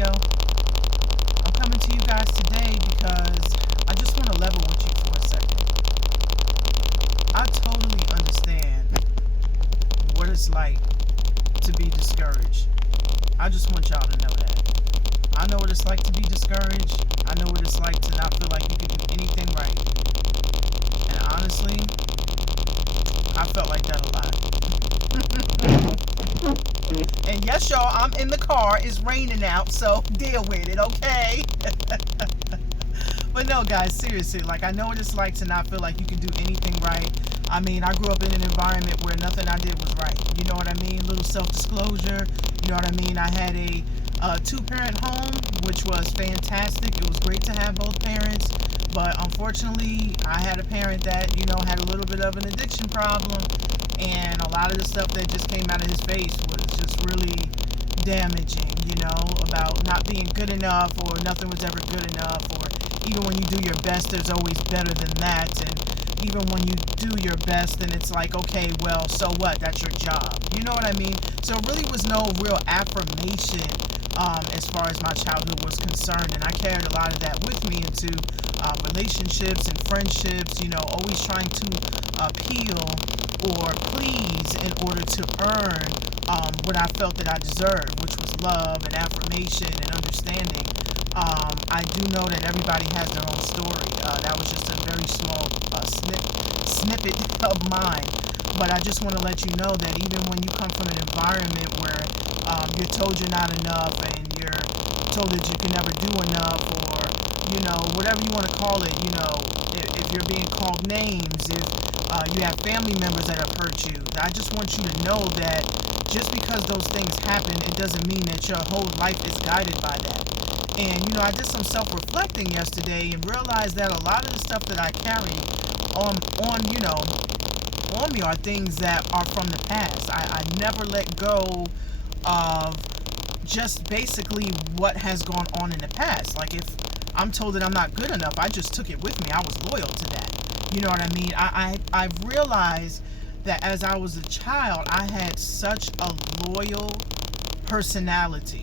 video. I'm coming to you guys today because I just want to level with you for a second. I totally understand what it's like to be discouraged. I just want y'all to know that. I know what it's like to be discouraged. I know what it's like to not feel like you can do anything right. And honestly, I felt like that a lot. And yes, y'all, I'm in the car. It's raining out, so deal with it, okay? But no, guys, seriously, like, I know what it's like to not feel like you can do anything right. I mean, I grew up in an environment where nothing I did was right. You know what I mean? Little self-disclosure. You know what I mean? I had a two-parent home, which was fantastic. It was great to have both parents. But unfortunately, I had a parent that, you know, had a little bit of an addiction problem. And a lot of the stuff that just came out of his face was just really damaging, you know, about not being good enough, or nothing was ever good enough, or even when you do your best, there's always better than that. And even when you do your best, then it's like, okay, well, so what? That's your job. You know what I mean? So it really was no real affirmation as far as my childhood was concerned. And I carried a lot of that with me into relationships and friendships, you know, always trying to appeal or please in order to earn what I felt that I deserved, which was love and affirmation and understanding. I do know that everybody has their own story. That was just a very small snippet of mine. But I just want to let you know that even when you come from an environment where you're told you're not enough, and you're told that you can never do enough, or, you know, whatever you want to call it, you know, if you're being called names, if you have family members that have hurt you, I just want you to know that just because those things happen, it doesn't mean that your whole life is guided by that. And, you know, I did some self-reflecting yesterday and realized that a lot of the stuff that I carry on me are things that are from the past. I never let go of just basically what has gone on in the past. Like, if I'm told that I'm not good enough, I just took it with me. I was loyal to that. You know what I mean? I've realized that as I was a child, I had such a loyal personality.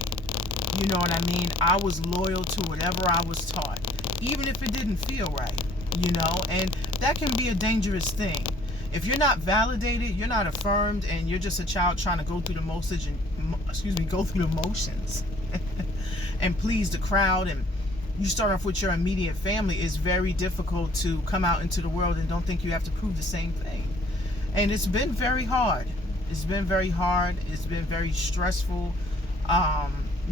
You know what I mean? I was loyal to whatever I was taught, even if it didn't feel right, you know? And that can be a dangerous thing. If you're not validated, you're not affirmed, and you're just a child trying to go through the motions and please the crowd, and you start off with your immediate family, it's very difficult to come out into the world and don't think you have to prove the same thing. And it's been very hard. It's been very hard. It's been very stressful.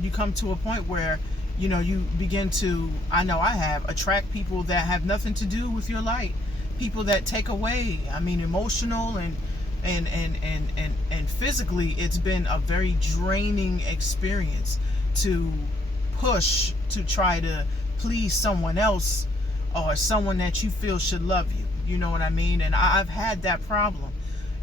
You come to a point where, you know, you begin to, I know I have, attract people that have nothing to do with your light. People that take away, I mean, emotional and physically, it's been a very draining experience to push to try to please someone else, or someone that you feel should love you. You know what I mean? And I've had that problem,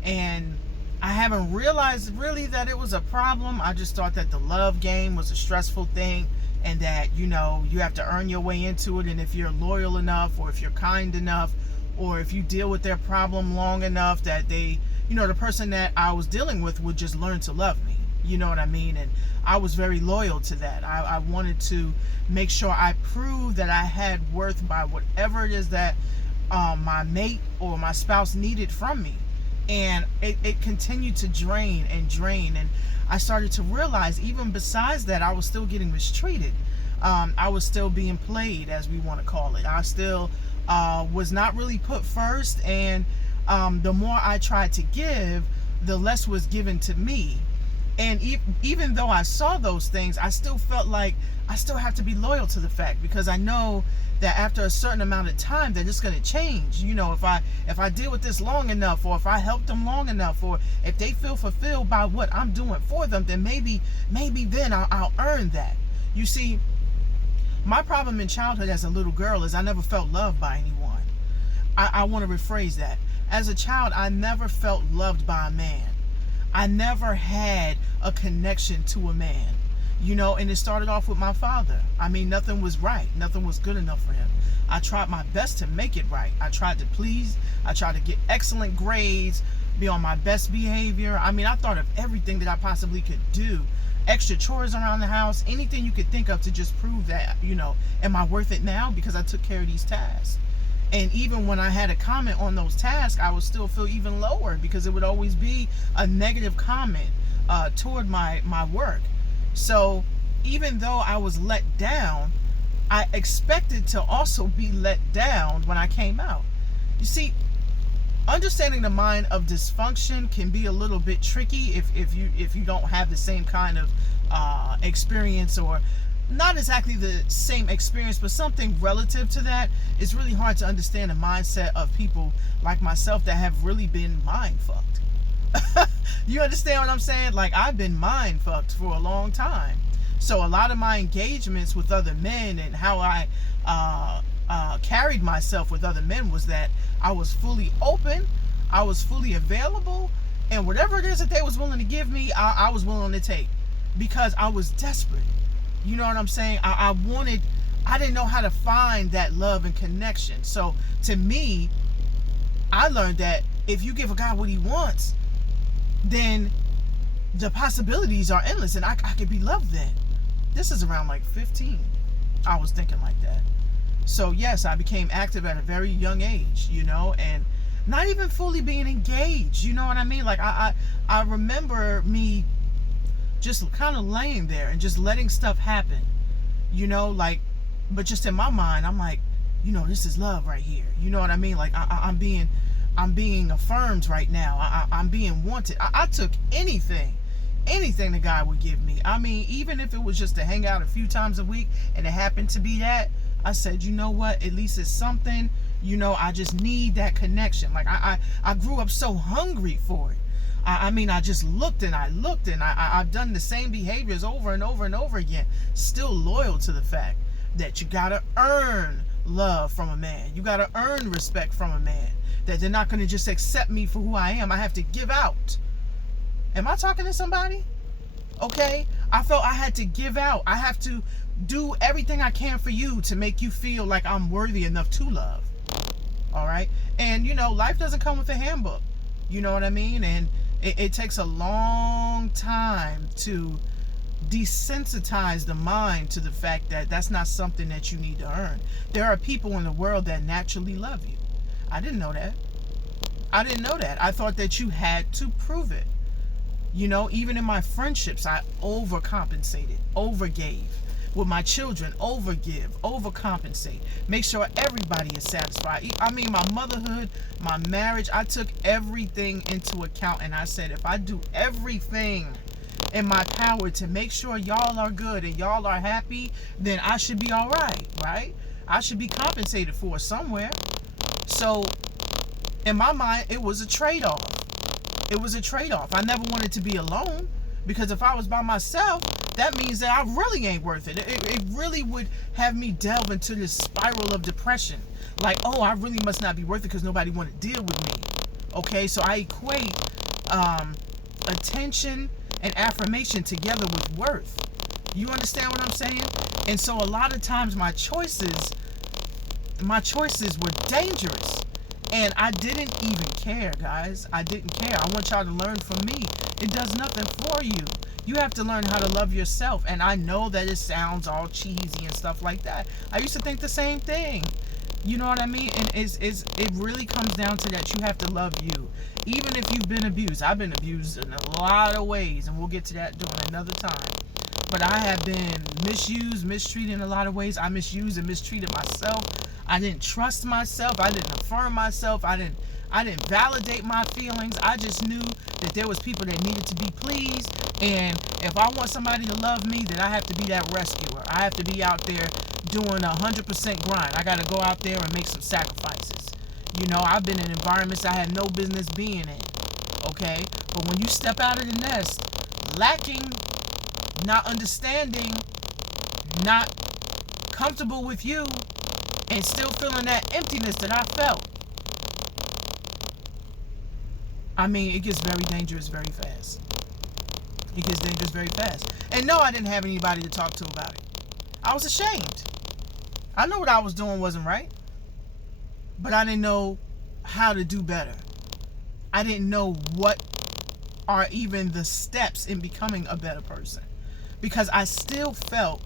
and I haven't realized really that it was a problem. I just thought that the love game was a stressful thing, and that, you know, you have to earn your way into it. And if you're loyal enough, or if you're kind enough, or if you deal with their problem long enough, that they, you know, the person that I was dealing with would just learn to love me. You know what I mean? And I was very loyal to that. I wanted to make sure I proved that I had worth by whatever it is that my mate or my spouse needed from me. And it continued to drain and drain. And I started to realize, even besides that, I was still getting mistreated. I was still being played, as we want to call it. I still was not really put first. And the more I tried to give, the less was given to me. And even though I saw those things, I still felt like I still have to be loyal to the fact, because I know that after a certain amount of time, they're just going to change. You know, if I deal with this long enough, or if I help them long enough, or if they feel fulfilled by what I'm doing for them, then maybe then I'll earn that. You see, my problem in childhood as a little girl is I never felt loved by anyone. I want to rephrase that. As a child, I never felt loved by a man. I never had a connection to a man, you know, and it started off with my father. I mean, nothing was right. Nothing was good enough for him. I tried my best to make it right. I tried to please. I tried to get excellent grades. be on my best behavior. I mean, I thought of everything that I possibly could do. Extra chores around the house, anything you could think of to just prove that, am I worth it now because I took care of these tasks? And even when I had a comment on those tasks, I would still feel even lower because it would always be a negative comment toward my work. So even though I was let down, I expected to also be let down when I came out. You see, understanding the mind of dysfunction can be a little bit tricky if you don't have the same kind of experience, or not exactly the same experience, but something relative to that. It's really hard to understand the mindset of people like myself that have really been mind fucked. You understand what I'm saying? Like, I've been mind fucked for a long time. So a lot of my engagements with other men and how I carried myself with other men was that I was fully open, I was fully available, and whatever it is that they was willing to give me, I was willing to take, because I was desperate. You know what I'm saying? I didn't know how to find that love and connection. So to me, I learned that if you give a guy what he wants, then the possibilities are endless, and I could be loved then. This is around like 15. I was thinking like that. So yes, I became active at a very young age, and not even fully being engaged. You know what I mean? Like I remember me just kind of laying there and just letting stuff happen, but just in my mind, I'm like, this is love right here. You know what I mean? Like I'm being affirmed right now. I'm being wanted. I took anything the guy would give me. I mean, even if it was just to hang out a few times a week and it happened to be that, I said, you know what, at least it's something. I just need that connection. Like I grew up so hungry for it. I just looked and I've done the same behaviors over and over and over again, still loyal to the fact that you gotta earn love from a man. You gotta earn respect from a man, that they're not gonna just accept me for who I am. I have to give out. Am I talking to somebody? Okay? I felt I had to give out. I have to do everything I can for you to make you feel like I'm worthy enough to love. All right? And, life doesn't come with a handbook. You know what I mean? And it takes a long time to desensitize the mind to the fact that that's not something that you need to earn. There are people in the world that naturally love you. I didn't know that. I thought that you had to prove it. Even in my friendships, I overcompensated, overgave. With my children, overgive, overcompensate. Make sure everybody is satisfied. I mean, my motherhood, my marriage, I took everything into account. And I said, if I do everything in my power to make sure y'all are good and y'all are happy, then I should be all right? I should be compensated for somewhere. So, in my mind, it was a trade-off. I never wanted to be alone, because if I was by myself, that means that I really ain't worth it. It really would have me delve into this spiral of depression. Like, oh, I really must not be worth it because nobody want to deal with me. Okay, so I equate attention and affirmation together with worth. You understand what I'm saying? And so a lot of times my choices were dangerous. And I didn't even care, guys. I didn't care. I want y'all to learn from me. It does nothing for you. You have to learn how to love yourself. And I know that it sounds all cheesy and stuff like that. I used to think the same thing. You know what I mean? And it really comes down to that. You have to love you. Even if you've been abused. I've been abused in a lot of ways. And we'll get to that during another time. But I have been misused, mistreated in a lot of ways. I misused and mistreated myself. I didn't trust myself. I didn't affirm myself. I didn't validate my feelings. I just knew that there was people that needed to be pleased. And if I want somebody to love me, then I have to be that rescuer. I have to be out there doing 100% grind. I got to go out there and make some sacrifices. I've been in environments I had no business being in. Okay? But when you step out of the nest, lacking, not understanding, not comfortable with you, and still feeling that emptiness that I felt, I mean, it gets very dangerous very fast. And no, I didn't have anybody to talk to about it. I was ashamed. I knew what I was doing wasn't right, but I didn't know how to do better. I didn't know what are even the steps in becoming a better person, because I still felt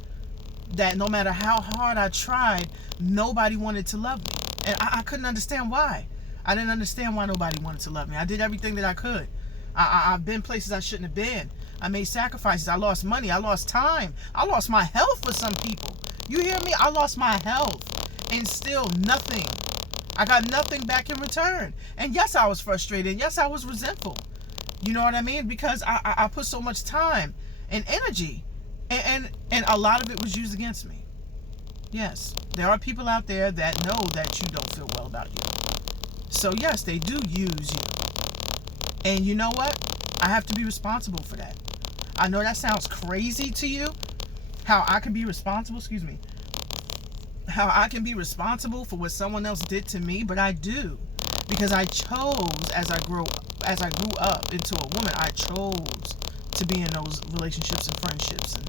that no matter how hard I tried, nobody wanted to love me. And I couldn't understand why. I didn't understand why nobody wanted to love me. I did everything that I could. I've been places I shouldn't have been. I made sacrifices. I lost money. I lost time. I lost my health for some people. You hear me? I lost my health. And still nothing. I got nothing back in return. And yes, I was frustrated. Yes, I was resentful. You know what I mean? Because I put so much time and energy. And a lot of it was used against me. Yes, there are people out there that know that you don't feel well about you. So yes, they do use you. And you know what? I have to be responsible for that. I know that sounds crazy to you. How I can be responsible, how I can be responsible for what someone else did to me, but I do. Because I chose, as I grew up into a woman, I chose to be in those relationships and friendships. And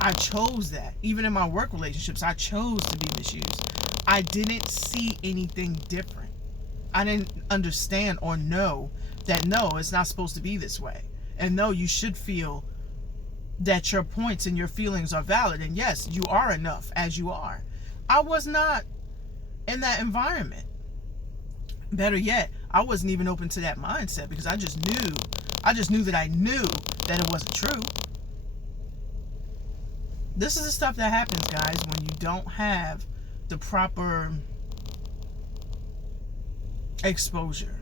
I chose that. Even in my work relationships, I chose to be misused. I didn't see anything different. I didn't understand or know that no, it's not supposed to be this way. And no, you should feel that your points and your feelings are valid. And yes, you are enough as you are. I was not in that environment. Better yet, I wasn't even open to that mindset, because I just knew that I knew that it wasn't true. This is the stuff that happens, guys, when you don't have the proper exposure.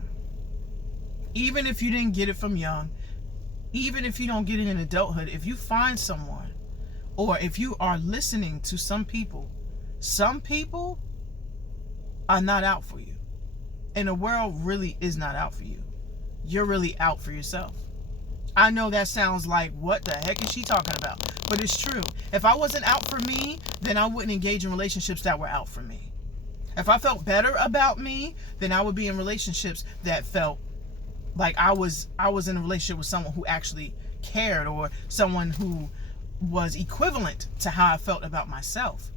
Even if you didn't get it from young, even if you don't get it in adulthood, if you find someone, or if you are listening to some people are not out for you. And the world really is not out for you. You're really out for yourself. I know that sounds like, what the heck is she talking about? But it's true. If I wasn't out for me, then I wouldn't engage in relationships that were out for me. If I felt better about me, then I would be in relationships that felt like I was in a relationship with someone who actually cared, or someone who was equivalent to how I felt about myself.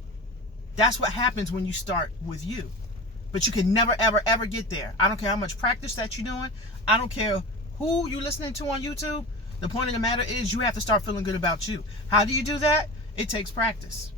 That's what happens when you start with you. But you can never, ever, ever get there. I don't care how much practice that you're doing. I don't care who you're listening to on YouTube. The point of the matter is, you have to start feeling good about you. How do you do that? It takes practice.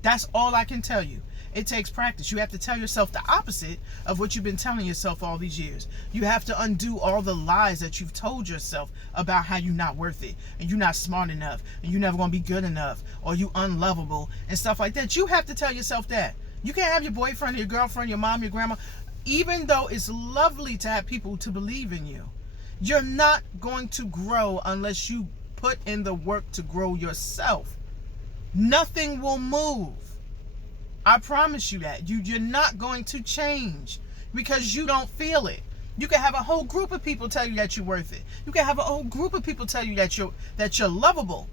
That's all I can tell you. It takes practice. You have to tell yourself the opposite of what you've been telling yourself all these years. You have to undo all the lies that you've told yourself about how you're not worth it, and you're not smart enough, and you're never going to be good enough, or you unlovable, and stuff like that. You have to tell yourself that. You can't have your boyfriend, your girlfriend, your mom, your grandma, even though it's lovely to have people to believe in you. You're not going to grow unless you put in the work to grow yourself. Nothing will move. I promise you that. You're not going to change because you don't feel it. You can have a whole group of people tell you that you're worth it. You can have a whole group of people tell you that you're lovable.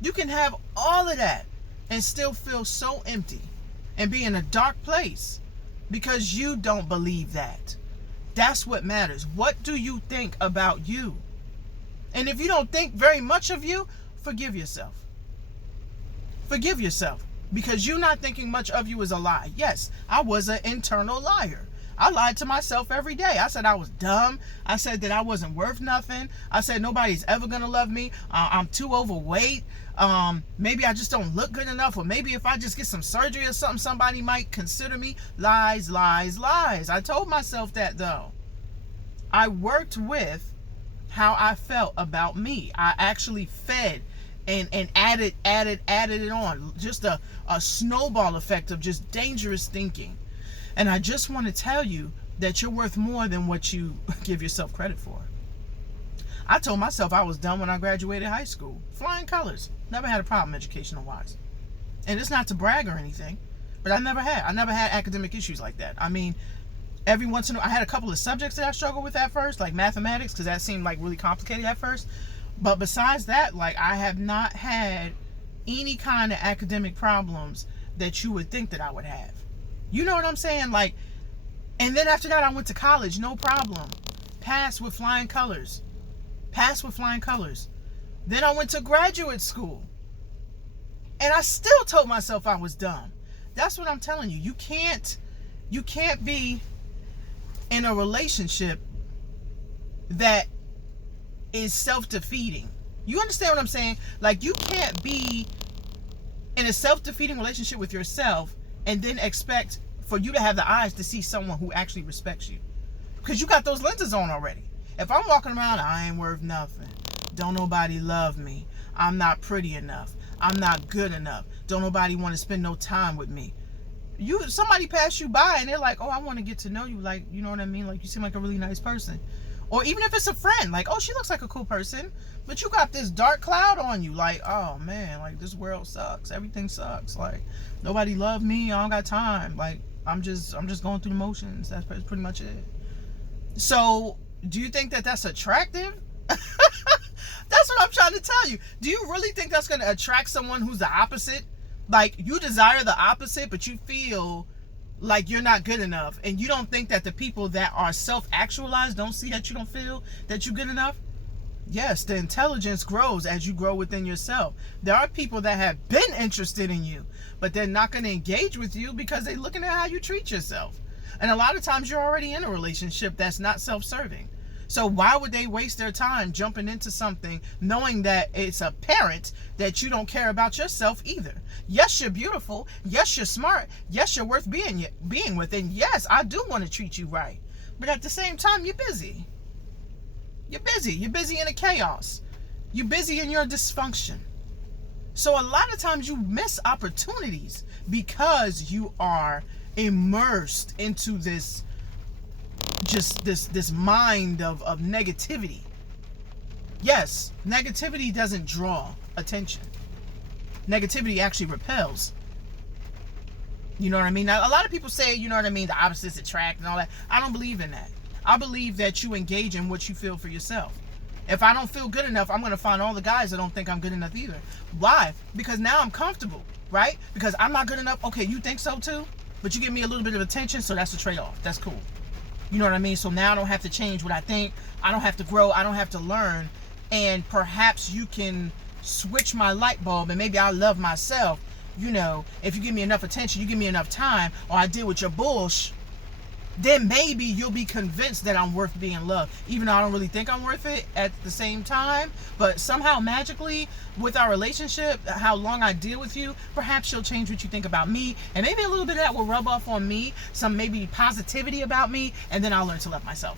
You can have all of that and still feel so empty and be in a dark place because you don't believe that. That's what matters. What do you think about you? And if you don't think very much of you, forgive yourself. Forgive yourself. Because you not thinking much of you is a lie. Yes, I was an internal liar. I lied to myself every day. I said I was dumb. I said that I wasn't worth nothing. I said nobody's ever going to love me. I'm too overweight. Maybe I just don't look good enough. Or maybe if I just get some surgery or something, somebody might consider me. Lies, lies, lies. I told myself that, though. I worked with how I felt about me. I actually fed and added it on. Just a snowball effect of just dangerous thinking. And I just want to tell you that you're worth more than what you give yourself credit for. I told myself I was done when I graduated high school. Flying colors. Never had a problem educational wise. And it's not to brag or anything, but I never had academic issues like that. I mean, every once in a while, I had a couple of subjects that I struggled with at first, like mathematics, because that seemed like really complicated at first. But besides that, like, I have not had any kind of academic problems that you would think that I would have. You know what I'm saying? Like, and then after that, I went to college, no problem. Passed with flying colors. Passed with flying colors. Then I went to graduate school. And I still told myself I was dumb. That's what I'm telling you. You can't be in a relationship that is self-defeating. You understand what I'm saying? Like, you can't be in a self-defeating relationship with yourself and then expect for you to have the eyes to see someone who actually respects you, because you got those lenses on already. If I'm walking around, I ain't worth nothing, don't nobody love me, I'm not pretty enough, I'm not good enough, don't nobody want to spend no time with me. Somebody pass you by and they're like, oh, I want to get to know you, like, you know what I mean, like, you seem like a really nice person. Or even if it's a friend, like, oh, she looks like a cool person, but you got this dark cloud on you, like, oh man, like, this world sucks, everything sucks, like, nobody love me, I don't got time, like, I'm just going through the motions. That's pretty much it. So do you think that that's attractive? That's what I'm trying to tell you. Do you really think that's going to attract someone who's the opposite? Like, you desire the opposite, but you feel like you're not good enough, and you don't think that the people that are self-actualized don't see that you don't feel that you're good enough? Yes, the intelligence grows as you grow within yourself. There are people that have been interested in you, but they're not going to engage with you because they're looking at how you treat yourself. And a lot of times you're already in a relationship that's not self-serving. So why would they waste their time jumping into something knowing that it's apparent that you don't care about yourself either? Yes, you're beautiful. Yes, you're smart. Yes, you're worth being with. And yes, I do want to treat you right. But at the same time, you're busy. You're busy. You're busy in the chaos. You're busy in your dysfunction. So a lot of times you miss opportunities because you are immersed into this mind of negativity. Yes, negativity doesn't draw attention. Negativity actually repels. You know what I mean? Now, a lot of people say, you know what I mean, the opposites attract and all that. I don't believe in that. I believe that you engage in what you feel for yourself. If I don't feel good enough, I'm going to find all the guys that don't think I'm good enough either. Why? Because now I'm comfortable, right? Because I'm not good enough. Okay, you think so too? But you give me a little bit of attention, so that's a trade-off. That's cool. You know what I mean? So now I don't have to change what I think. I don't have to grow. I don't have to learn. And perhaps you can switch my light bulb, and maybe I'll love myself. You know, if you give me enough attention, you give me enough time, or I deal with your bullshit, then maybe you'll be convinced that I'm worth being loved, even though I don't really think I'm worth it at the same time. But somehow, magically, with our relationship, how long I deal with you, perhaps you'll change what you think about me, and maybe a little bit of that will rub off on me, some maybe positivity about me, and then I'll learn to love myself.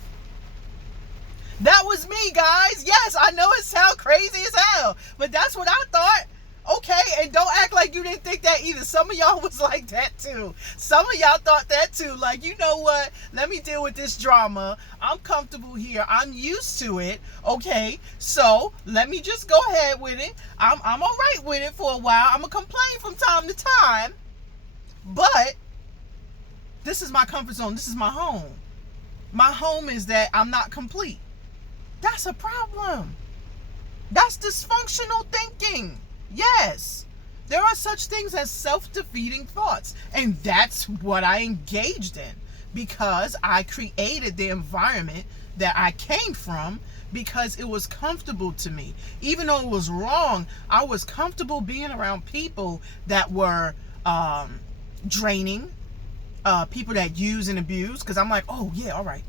That was me, guys. Yes, I know it sounds crazy as hell, but that's what I thought. Okay, and don't act like you didn't think that either. Some of y'all was like that too. Some of y'all thought that too. Like, you know what? Let me deal with this drama. I'm comfortable here. I'm used to it. Okay, so let me just go ahead with it. I'm all right with it for a while. I'm going to complain from time to time. But this is my comfort zone. This is my home. My home is that I'm not complete. That's a problem. That's dysfunctional thinking. Yes, there are such things as self-defeating thoughts, and that's what I engaged in because I created the environment that I came from because it was comfortable to me. Even though it was wrong, I was comfortable being around people that were draining, people that use and abuse, because I'm like, oh yeah, all right,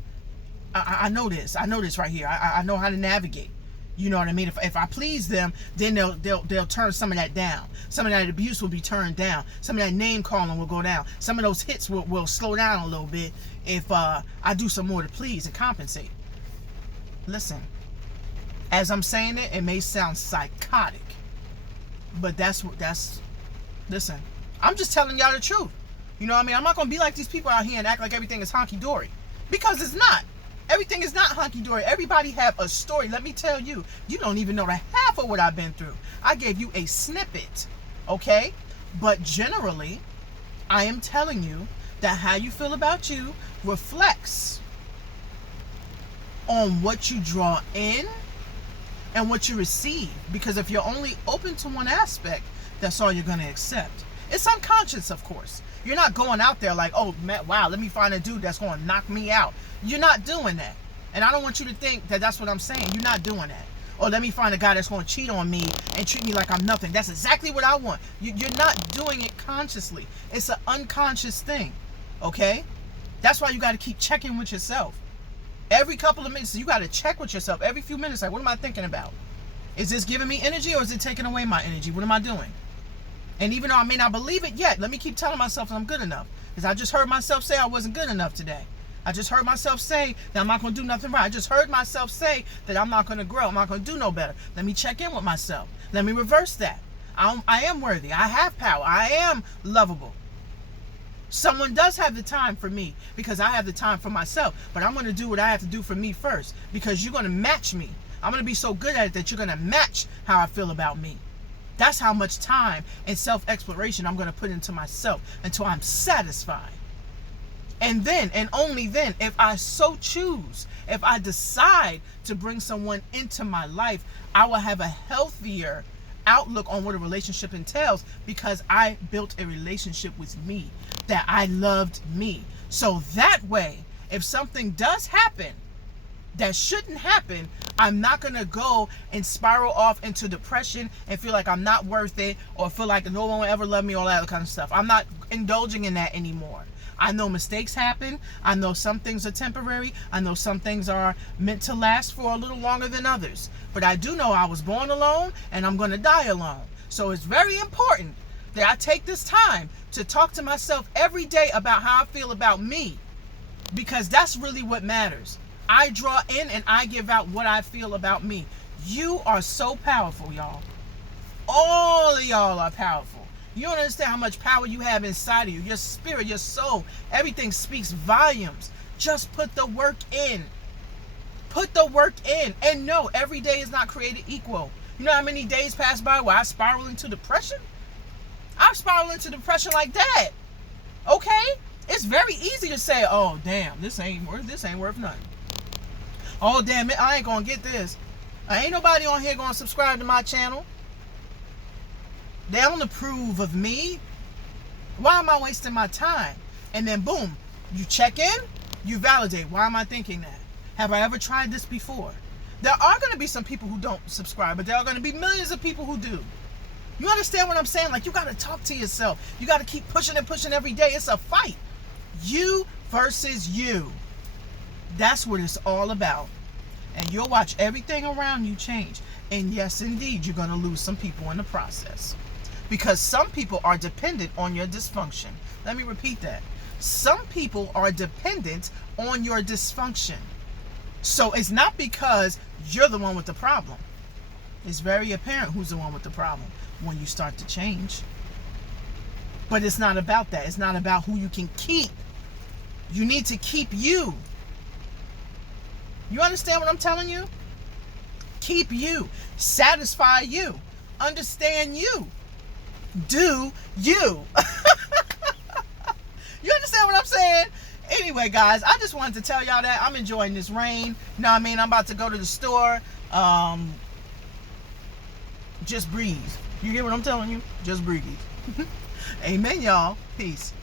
I know this right here. I know how to navigate. You know what I mean? If I please them, then they'll turn some of that down. Some of that abuse will be turned down. Some of that name calling will go down. Some of those hits will slow down a little bit if I do some more to please and compensate. Listen, as I'm saying it, it may sound psychotic, but listen, I'm just telling y'all the truth. You know what I mean? I'm not gonna be like these people out here and act like everything is honky-dory, because it's not. Everything is not hunky-dory. Everybody have a story. Let me tell you, you don't even know the half of what I've been through. I gave you a snippet, okay? But generally, I am telling you that how you feel about you reflects on what you draw in and what you receive. Because if you're only open to one aspect, that's all you're going to accept. It's unconscious, of course. You're not going out there like, oh, man, wow, let me find a dude that's going to knock me out. You're not doing that. And I don't want you to think that that's what I'm saying. You're not doing that. Or let me find a guy that's going to cheat on me and treat me like I'm nothing. That's exactly what I want. You're not doing it consciously. It's an unconscious thing. Okay? That's why you got to keep checking with yourself. Every couple of minutes, you got to check with yourself every few minutes. Like, what am I thinking about? Is this giving me energy or is it taking away my energy? What am I doing? And even though I may not believe it yet, let me keep telling myself that I'm good enough. Because I just heard myself say I wasn't good enough today. I just heard myself say that I'm not going to do nothing right. I just heard myself say that I'm not going to grow. I'm not going to do no better. Let me check in with myself. Let me reverse that. I am worthy. I have power. I am lovable. Someone does have the time for me because I have the time for myself. But I'm going to do what I have to do for me first because you're going to match me. I'm going to be so good at it that you're going to match how I feel about me. That's how much time and self-exploration I'm going to put into myself until I'm satisfied. And then, and only then, if I so choose, if I decide to bring someone into my life, I will have a healthier outlook on what a relationship entails because I built a relationship with me, that I loved me. So that way, if something does happen that shouldn't happen, I'm not going to go and spiral off into depression and feel like I'm not worth it or feel like no one will ever love me, all that other kind of stuff. I'm not indulging in that anymore. I know mistakes happen. I know some things are temporary. I know some things are meant to last for a little longer than others. But I do know I was born alone and I'm going to die alone. So it's very important that I take this time to talk to myself every day about how I feel about me, because that's really what matters. I draw in and I give out what I feel about me. You are so powerful, y'all. All of y'all are powerful. You don't understand how much power you have inside of you. Your spirit, your soul, everything speaks volumes. Just put the work in. Put the work in. And no, every day is not created equal. You know how many days pass by where I spiral into depression? I spiral into depression like that. Okay? It's very easy to say, oh, damn, this ain't worth nothing. Oh, damn it, I ain't gonna get this. Ain't nobody on here gonna subscribe to my channel. They don't approve of me. Why am I wasting my time? And then boom, you check in, you validate. Why am I thinking that? Have I ever tried this before? There are going to be some people who don't subscribe, but there are going to be millions of people who do. You understand what I'm saying? Like, you got to talk to yourself. You got to keep pushing and pushing every day. It's a fight. You versus you. That's what it's all about. And you'll watch everything around you change. And yes, indeed, you're going to lose some people in the process. Because some people are dependent on your dysfunction. Let me repeat that. Some people are dependent on your dysfunction. So it's not because you're the one with the problem. It's very apparent who's the one with the problem when you start to change. But it's not about that. It's not about who you can keep. You need to keep you. You understand what I'm telling you? Keep you. Satisfy you. Understand you. Do you. You understand what I'm saying? Anyway, guys, I just wanted to tell y'all that I'm enjoying this rain. You know what I mean? I'm about to go to the store. Just breathe. You get what I'm telling you? Just breathe. Amen, y'all. Peace.